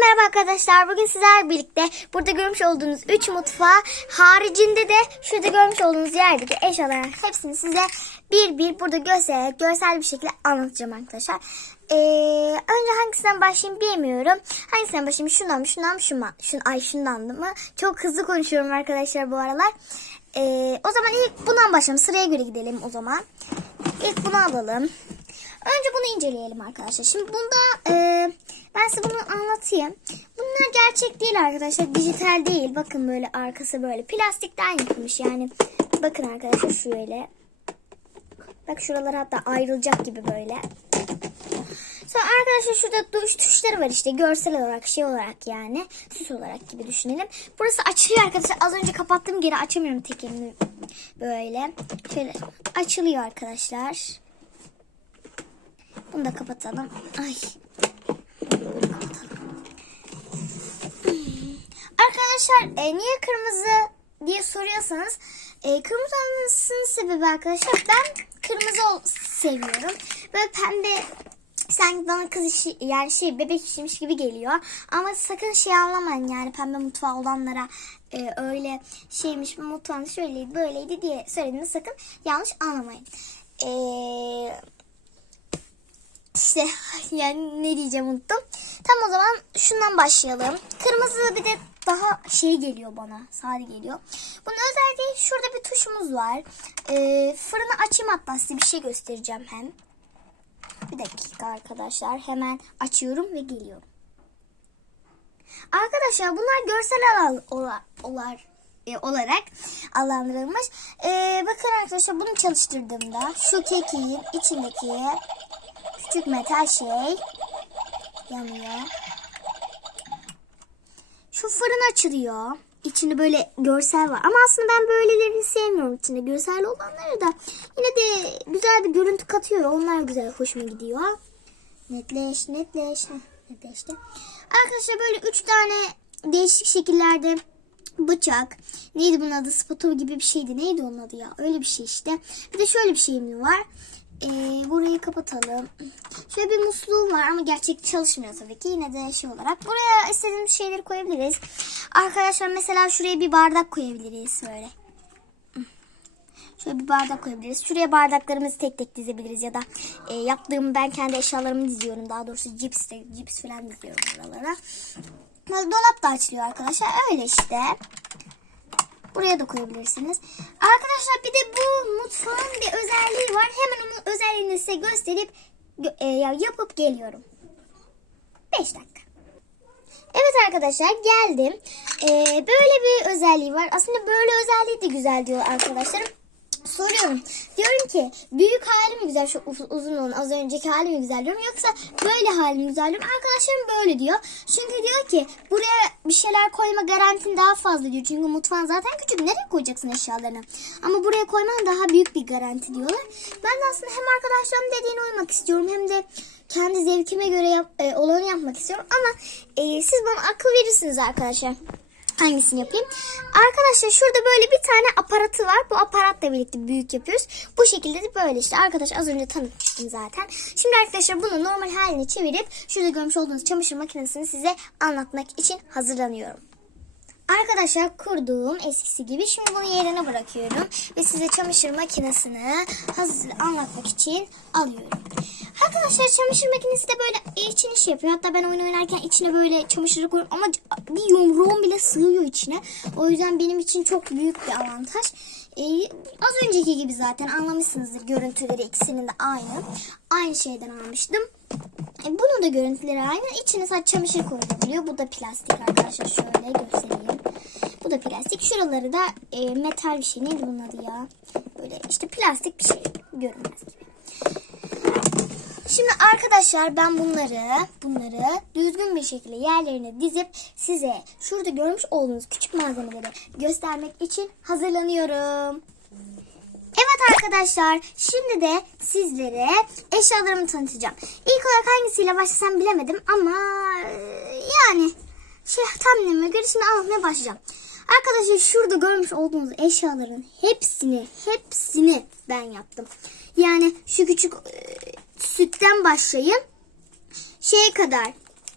merhaba arkadaşlar. Bugün sizlerle birlikte burada görmüş olduğunuz 3 mutfağı haricinde de şurada görmüş olduğunuz yerdeki eşyaların hepsini size bir bir burada göstererek görsel bir şekilde anlatacağım arkadaşlar. Ee, önce hangisinden başlayayım bilmiyorum. Hangisinden başlayayım? Şundan mı? Şundan mı? Şundan, şun, ay şundan mı? Çok hızlı konuşuyorum arkadaşlar bu aralar. Ee, o zaman ilk bundan başlayalım. Sıraya göre gidelim o zaman. İlk bunu alalım. Önce bunu inceleyelim arkadaşlar. Şimdi bunda e, ben size bunu anlatayım. Bunlar gerçek değil arkadaşlar. Dijital değil. Bakın böyle arkası böyle plastikten yapılmış. Yani bakın arkadaşlar şöyle. Bak şuralar hatta ayrılacak gibi böyle. Sonra arkadaşlar şurada duş tuşları var işte görsel olarak şey olarak yani süs olarak gibi düşünelim. Burası açılıyor arkadaşlar. Az önce kapattığım geri açamıyorum tek elimi böyle. Şöyle açılıyor arkadaşlar. Bunu da kapatalım. Ay. Arkadaşlar e, niye kırmızı diye soruyorsanız e, kırmızı olmasının sebebi arkadaşlar ben kırmızı seviyorum. Böyle pembe sanki bana kız işi yani şey bebek işiymiş gibi geliyor. Ama sakın şey anlamayın yani pembe mutfağı olanlara e, öyle şeymiş mutfağın şöyleydi böyleydi diye söylediğimi sakın yanlış anlamayın. Eee işte yani ne diyeceğim unuttum. Tam o zaman şundan başlayalım. Kırmızı bir de daha şey geliyor bana. Sade geliyor. Bunun özelliği şurada bir tuşumuz var. Ee, fırını açayım hatta size bir şey göstereceğim hem. Bir dakika arkadaşlar. Hemen açıyorum ve geliyorum. Arkadaşlar bunlar görsel alan ola- olar, e, olarak adlandırılmış. Ee, bakın arkadaşlar bunu çalıştırdığımda şu kekiğin içindeki küçük metal şey yanıyor. Şu fırın açılıyor. İçinde böyle görsel var. Ama aslında ben böylelerini sevmiyorum içinde. Görsel olanları da yine de güzel bir görüntü katıyor. Onlar güzel hoşuma gidiyor. Netleş, netleş. Netleşti. Arkadaşlar böyle üç tane değişik şekillerde bıçak. Neydi bunun adı? Spatula gibi bir şeydi. Neydi onun adı ya? Öyle bir şey işte. Bir de şöyle bir şeyim var. Ee, burayı kapatalım. Şöyle bir musluğum var ama gerçek çalışmıyor tabii ki. Yine de şey olarak. Buraya istediğimiz şeyleri koyabiliriz. Arkadaşlar mesela şuraya bir bardak koyabiliriz. Böyle. Şöyle bir bardak koyabiliriz. Şuraya bardaklarımızı tek tek dizebiliriz ya da e, yaptığım ben kendi eşyalarımı diziyorum. Daha doğrusu cips de cips falan diziyorum buralara. Dolap da açılıyor arkadaşlar. Öyle işte. Buraya da koyabilirsiniz. Arkadaşlar bir de bu mutfağın bir özelliği var. Hemen onun özelliğini size gösterip gö- e, ya- yapıp geliyorum. 5 dakika. Evet arkadaşlar geldim. Ee, böyle bir özelliği var. Aslında böyle özelliği de güzel diyor arkadaşlarım. Soruyorum. Diyorum ki büyük hali mi güzel şu uz- uzun olan az önceki hali mi güzel diyorum yoksa böyle hali mi güzel diyorum. Arkadaşlarım böyle diyor. Çünkü diyor ki buraya bir şeyler koyma garantin daha fazla diyor. Çünkü mutfağın zaten küçük. Nereye koyacaksın eşyalarını? Ama buraya koyman daha büyük bir garanti diyorlar. Ben de aslında hem arkadaşlarım dediğine uymak istiyorum hem de kendi zevkime göre yap, e, olanı yapmak istiyorum. Ama e, siz bana akıl verirsiniz arkadaşlar. Hangisini yapayım? Arkadaşlar şurada böyle bir tane aparatı var. Bu aparatla birlikte büyük yapıyoruz. Bu şekilde de böyle işte. Arkadaş az önce tanıtmıştım zaten. Şimdi arkadaşlar bunu normal haline çevirip şurada görmüş olduğunuz çamaşır makinesini size anlatmak için hazırlanıyorum. Arkadaşlar kurduğum eskisi gibi şimdi bunu yerine bırakıyorum ve size çamaşır makinesini hazır anlatmak için alıyorum. Arkadaşlar çamaşır makinesi de böyle için iş yapıyor. Hatta ben oyun oynarken içine böyle çamaşırı koyuyorum ama bir yumruğum bile sığıyor içine. O yüzden benim için çok büyük bir avantaj. Ee, az önceki gibi zaten anlamışsınızdır görüntüleri ikisinin de aynı. Aynı şeyden almıştım. E, bunun da görüntüleri aynı. İçine sadece çamaşır koyulabiliyor. Bu da plastik arkadaşlar. Şöyle göstereyim. Bu da plastik. Şuraları da e, metal bir şey. Neydi bunun adı ya? Böyle işte plastik bir şey. Görünmez gibi. Şimdi arkadaşlar ben bunları bunları düzgün bir şekilde yerlerine dizip size şurada görmüş olduğunuz küçük malzemeleri göstermek için hazırlanıyorum. Evet arkadaşlar şimdi de sizlere eşyalarımı tanıtacağım. İlk olarak hangisiyle başlasam bilemedim ama e, yani şey tahminime göre şimdi anlatmaya başlayacağım. Arkadaşlar şurada görmüş olduğunuz eşyaların hepsini hepsini ben yaptım. Yani şu küçük e, sütten başlayın şeye kadar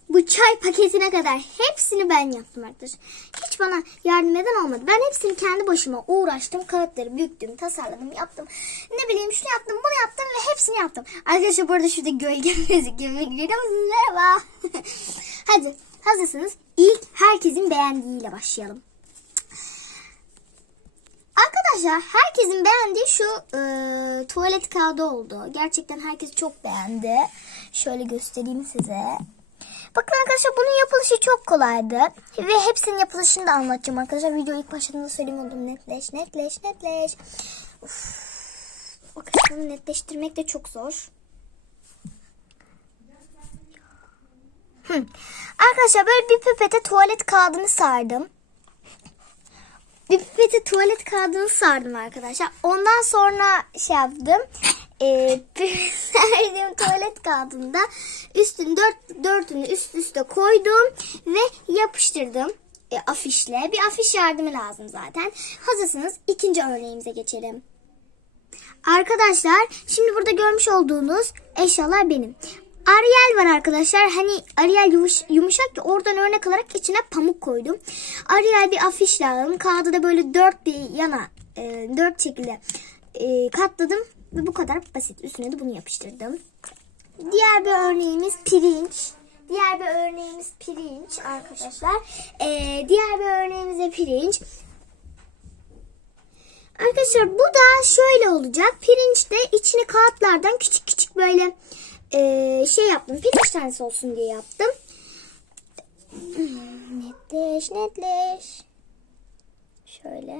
bu çay paketine kadar hepsini ben yaptım arkadaşlar. Hiç bana yardım eden olmadı. Ben hepsini kendi başıma uğraştım. Kağıtları büktüm, tasarladım, yaptım. Ne bileyim şunu yaptım, bunu yaptım ve hepsini yaptım. Arkadaşlar bu arada şurada gölge gözüküyor. Görüyor musunuz? Merhaba. Hadi hazırsınız. İlk herkesin beğendiğiyle başlayalım. Arkadaşlar herkesin beğendiği şu e, tuvalet kağıdı oldu. Gerçekten herkes çok beğendi. Şöyle göstereyim size. Bakın arkadaşlar bunun yapılışı çok kolaydı. Ve hepsinin yapılışını da anlatacağım arkadaşlar. Video ilk başladığında söyleyeyim oldum. Netleş, netleş, netleş. Uf. Bakın netleştirmek de çok zor. Hı. Arkadaşlar böyle bir pipete tuvalet kağıdını sardım bir pipete tuvalet kağıdını sardım arkadaşlar. Ondan sonra şey yaptım. E, serdiğim tuvalet kağıdında üstün dört, dörtünü üst üste koydum ve yapıştırdım e, afişle. Bir afiş yardımı lazım zaten. Hazırsınız ikinci örneğimize geçelim. Arkadaşlar şimdi burada görmüş olduğunuz eşyalar benim. Ariel var arkadaşlar. Hani Ariel yumuş, yumuşak ya oradan örnek alarak içine pamuk koydum. Ariel bir afiş lazım. Kağıdı da böyle dört bir yana e, dört şekilde e, katladım. Ve bu kadar basit. Üstüne de bunu yapıştırdım. Diğer bir örneğimiz pirinç. Diğer bir örneğimiz pirinç arkadaşlar. E, diğer bir örneğimiz de pirinç. Arkadaşlar bu da şöyle olacak. Pirinçte içine kağıtlardan küçük küçük böyle e, şey yaptım. Pirinç tanesi olsun diye yaptım. Hmm, Netleş netleş. Şöyle.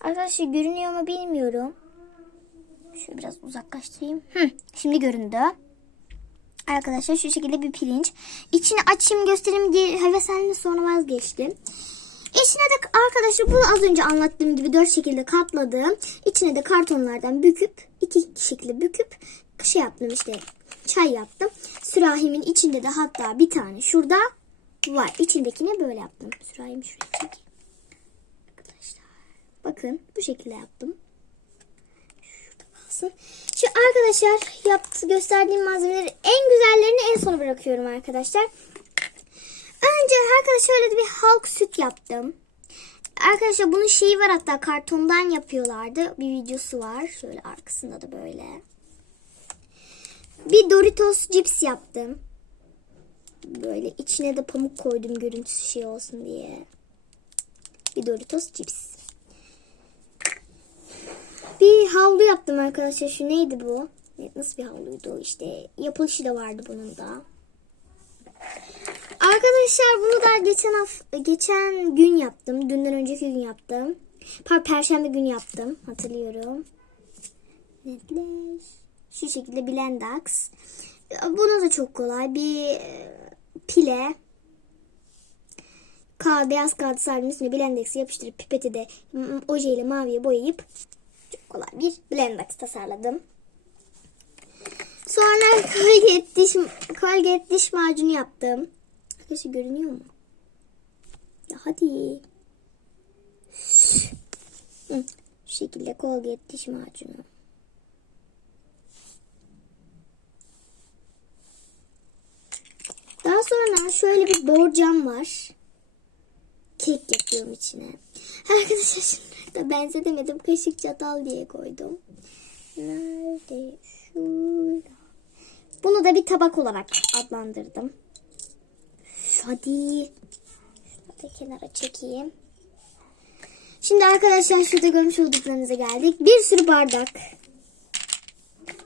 Arkadaşlar görünüyor mu bilmiyorum. Şöyle biraz uzaklaştırayım. Hı, şimdi göründü. Arkadaşlar şu şekilde bir pirinç. İçini açayım göstereyim diye heveslendim sonra vazgeçtim. İçine de arkadaşlar bunu az önce anlattığım gibi dört şekilde katladım. İçine de kartonlardan büküp iki şekilde büküp şey yaptım işte çay yaptım. Sürahimin içinde de hatta bir tane şurada var. İçindekini böyle yaptım. Sürahimi şuraya çekeyim. Arkadaşlar bakın bu şekilde yaptım. Şurada kalsın. Şu arkadaşlar yaptı gösterdiğim malzemeleri en güzellerini en sona bırakıyorum arkadaşlar. Önce arkadaşlar şöyle bir halk süt yaptım. Arkadaşlar bunun şeyi var hatta kartondan yapıyorlardı. Bir videosu var. Şöyle arkasında da böyle. Bir Doritos cips yaptım. Böyle içine de pamuk koydum görüntüsü şey olsun diye. Bir Doritos cips. Bir havlu yaptım arkadaşlar. Şu neydi bu? Nasıl bir havluydu işte. Yapılışı da vardı bunun da. Arkadaşlar bunu da geçen haf- geçen gün yaptım. Dünden önceki gün yaptım. Perşembe günü yaptım. Hatırlıyorum. Netleş. Şu şekilde Blendax. Bunu da çok kolay. Bir e, pile. Kağıt, beyaz kağıt sardım üstüne Blendex'i yapıştırıp pipeti de m- ojeyle maviye boyayıp çok kolay bir Blendax tasarladım. Sonra Colgate diş, Colgate diş macunu yaptım. Arkadaşlar görünüyor mu? Ya hadi. Şu şekilde Colgate diş macunu. Daha sonra şöyle bir borcam var. Kek yapıyorum içine. Arkadaşlar şunları da benzetemedim. Kaşık çatal diye koydum. Nerede? Şurada. Bunu da bir tabak olarak adlandırdım. Hadi. Şunu da kenara çekeyim. Şimdi arkadaşlar şurada görmüş olduklarınıza geldik. Bir sürü bardak.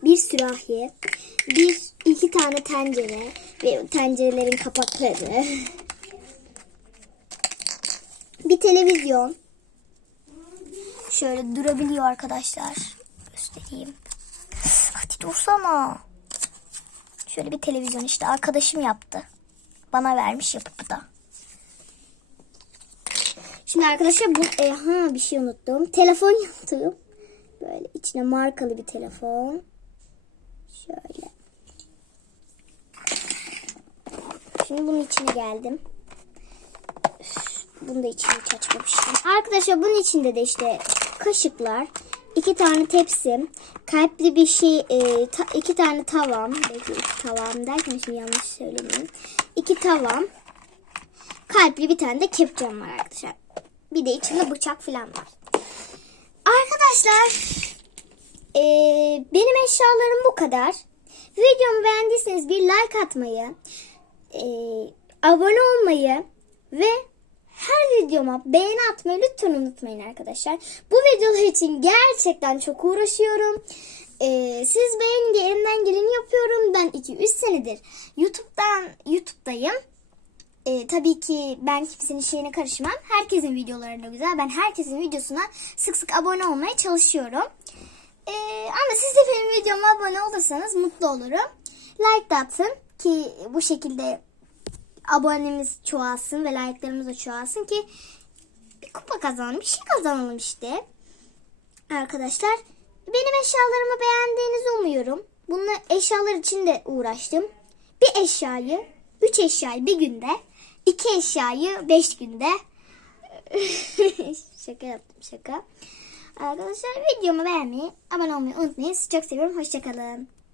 Bir sürahi. Bir iki tane tencere. Ve tencerelerin kapakları. Bir televizyon. Şöyle durabiliyor arkadaşlar. Göstereyim. Hadi dursana. Şöyle bir televizyon işte arkadaşım yaptı. Bana vermiş yapıp da. Şimdi arkadaşlar bu e, ha bir şey unuttum. Telefon yaptım. Böyle içine markalı bir telefon. Şöyle. Şimdi bunun içine geldim. Bunu da içine hiç açmamıştım. Arkadaşlar bunun içinde de işte kaşıklar, iki tane tepsim, kalpli bir şey, e, iki tane tavam, belki iki tavam derken şimdi yanlış söylemeyeyim. İki tavam, kalpli bir tane de kepçem var arkadaşlar. Bir de içinde bıçak falan var. Arkadaşlar, benim eşyalarım bu kadar. Videomu beğendiyseniz bir like atmayı, e, abone olmayı ve her videoma beğeni atmayı lütfen unutmayın arkadaşlar. Bu videolar için gerçekten çok uğraşıyorum. Ee, siz beğenince elimden geleni yapıyorum. Ben 2-3 senedir YouTube'dan YouTube'dayım. Ee, tabii ki ben kimsenin şeyine karışmam. Herkesin videoları da güzel. Ben herkesin videosuna sık sık abone olmaya çalışıyorum. Ee, ama siz de benim videoma abone olursanız mutlu olurum. Like de atın ki bu şekilde abonemiz çoğalsın ve like'larımız da çoğalsın ki bir kupa kazanalım, bir şey kazanalım işte. Arkadaşlar benim eşyalarımı beğendiğinizi umuyorum. Bununla eşyalar için de uğraştım. Bir eşyayı, üç eşyayı bir günde, iki eşyayı beş günde. şaka yaptım şaka. Arkadaşlar videomu beğenmeyi, abone olmayı unutmayın. Sizi çok seviyorum. Hoşçakalın.